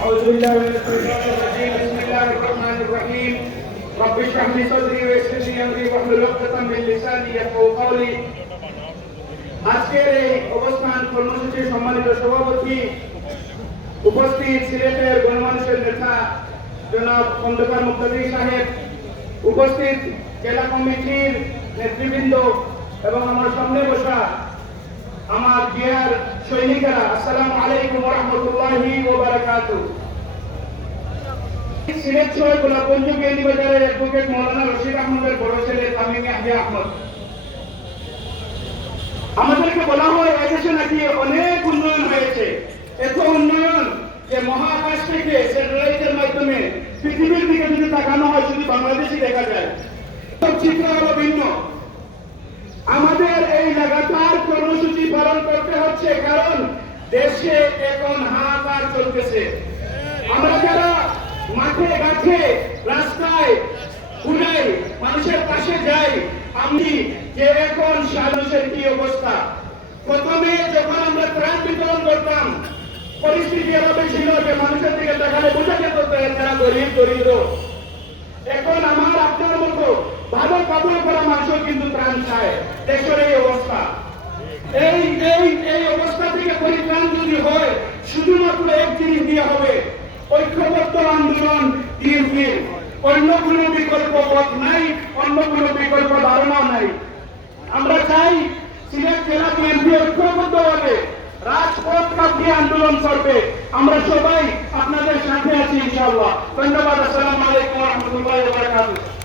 أعوذ بالله من الشيطان الرجيم بسم الله الرحمن الرحيم رب اشرح لي صدري ويسر لي أمري واحلل عقدة من لساني يفقهوا قولي আজকের এই অবস্থান কর্মসূচির সম্মানিত সভাপতি উপস্থিত সিলেটের গণমানুষের নেতা জনাব খন্দকার মুক্তাদির সাহেব, উপস্থিত জেলা কমিটির নেতৃবৃন্দ এবং আমার সামনে বসা আমার ডিয়ার সৈনিকেরা, আসসালামু আলাইকুম ওয়া রাহমাতুল্লাহি ওয়া বারাকাতুহু। সিলেট শহর গোলাপগঞ্জ বিয়ানীবাজারের অ্যাডভোকেট মাওলানা রশিদ আহমদের বড় ছেলে তামিম ইয়াহইয়া আহমদ। আমাদেরকে বলা হয় এদেশে নাকি অনেক উন্নয়ন হয়েছে, এত উন্নয়ন যে মহাকাশ থেকে স্যাটেলাইটের মাধ্যমে পৃথিবীর দিকে যদি তাকানো হয় শুধু বাংলাদেশই দেখা যায়। চিত্র হলো ভিন্ন। আমাদের এই লাগাতার কর্মসূচি পালন করতে হচ্ছে কারণ দেশে এখন হাহাকার চলতেছে। আমরা যারা মাঠে ঘাটে রাস্তায় ঘুরাই, মানুষের পাশে যাই, আমি যে এখন মানুষের কি অবস্থা। প্রথমে যখন আমরা ত্রাণ বিতরণ করতাম পরিস্থিতি এভাবে ছিল যে মানুষের দিকে দেখালে বোঝা যেত তারা গরিব দরিদ্র। এখন আমার আপনার মতো ভালো কাপড় করা মানুষও কিন্তু ত্রাণ চায়। দেশের এই অবস্থা, এই অবস্থা থেকে পরিত্রাণ যদি হয় শুধুমাত্র এক জিনিস দিয়ে হবে, ঐক্যবদ্ধ আন্দোলন বিএনপির। অন্য কোনো বিকল্প পথ নাই, অন্য কোনো বিকল্প ধারণাও নাই। আমরা চাই সিলেট জেলা বিএনপি ঐক্যবদ্ধ হবে, রাজপথ কাঁপিয়ে আন্দোলন করবে। আমরা সবাই আপনাদের সাথে আছি ইনশাআল্লাহ। ধন্যবাদ। আসসালামু আলাইকুম ওয়া রাহমাতুল্লাহি ওয়া বারাকাতুহু।